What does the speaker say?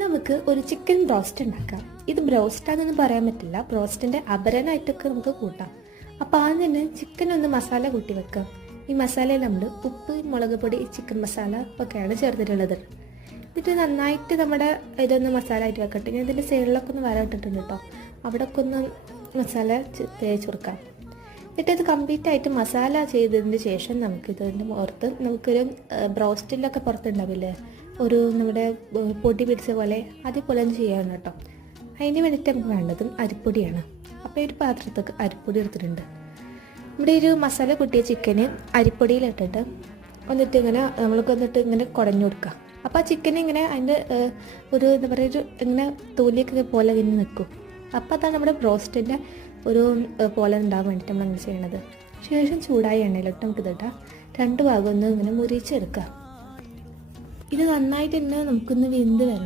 നമുക്ക് ഒരു chicken broast ഉണ്ടാക്കാം. ഇത് ബ്രോസ്റ്റാണെന്ന് പറയാൻ പറ്റില്ല, ബ്രോസ്റ്റിൻ്റെ അപരനായിട്ടൊക്കെ നമുക്ക് കൂട്ടാം. അപ്പോൾ ആദ്യം തന്നെ ചിക്കൻ ഒന്ന് മസാല കൂട്ടി വെക്കാം. ഈ മസാലയിൽ നമ്മൾ ഉപ്പ്, മുളക് പൊടി, ചിക്കൻ മസാല ഒക്കെയാണ് ചേർത്തിട്ടുള്ളത്. എന്നിട്ട് നന്നായിട്ട് നമ്മുടെ ഇതൊന്ന് മസാല ആയിട്ട് വെക്കട്ടെ. ഞാൻ ഇതിൻ്റെ സൈഡിലൊക്കെ ഒന്ന് വരട്ടിട്ടുണ്ട് കേട്ടോ, അവിടെയൊക്കെ ഒന്ന് മസാല തേച്ച് കൊടുക്കാം. എന്നിട്ട് ഇത് കംപ്ലീറ്റ് ആയിട്ട് മസാല ചെയ്തതിന് ശേഷം നമുക്കിതിൻ്റെ പുറത്ത് നമുക്കൊരു ബ്രോസ്റ്റിലൊക്കെ പുറത്തുണ്ടാവില്ലേ ഒരു നമ്മുടെ പൊടി പിടിച്ച പോലെ, അതേപോലെ ഒന്ന് ചെയ്യണം കേട്ടോ. അതിന് വേണ്ടിയിട്ട് നമുക്ക് വേണ്ടതും അരിപ്പൊടിയാണ്. അപ്പോൾ ഒരു പാത്രത്തൊക്കെ അരിപ്പൊടി എടുത്തിട്ടുണ്ട്. ഇവിടെ ഒരു മസാല കൂട്ടിയ ചിക്കന് അരിപ്പൊടിയിലിട്ടിട്ട് എന്നിട്ട് ഇങ്ങനെ നമ്മൾക്ക് വന്നിട്ട് ഇങ്ങനെ കുടഞ്ഞു കൊടുക്കുക. അപ്പോൾ ആ ചിക്കൻ ഇങ്ങനെ അതിൻ്റെ ഒരു എന്താ പറയുക ഒരു ഇങ്ങനെ തോലിയൊക്കെ പോലെ ഇങ്ങനെ നിൽക്കും. അപ്പോൾ അതാണ് നമ്മുടെ ബ്രോസ്റ്റിൻ്റെ ഒരു പോലെ ഉണ്ടാകാൻ വേണ്ടിയിട്ട് നമ്മൾ അങ്ങനെ ചെയ്യണത്. ശേഷം ചൂടായ എണ്ണയിലിട്ട് നമുക്കിതിട്ടാൽ രണ്ട് ഭാഗം ഒന്ന് ഇങ്ങനെ മുരിച്ചെടുക്കുക. ഇത് നന്നായിട്ട് തന്നെ നമുക്കൊന്ന് വെന്ത് വരണം.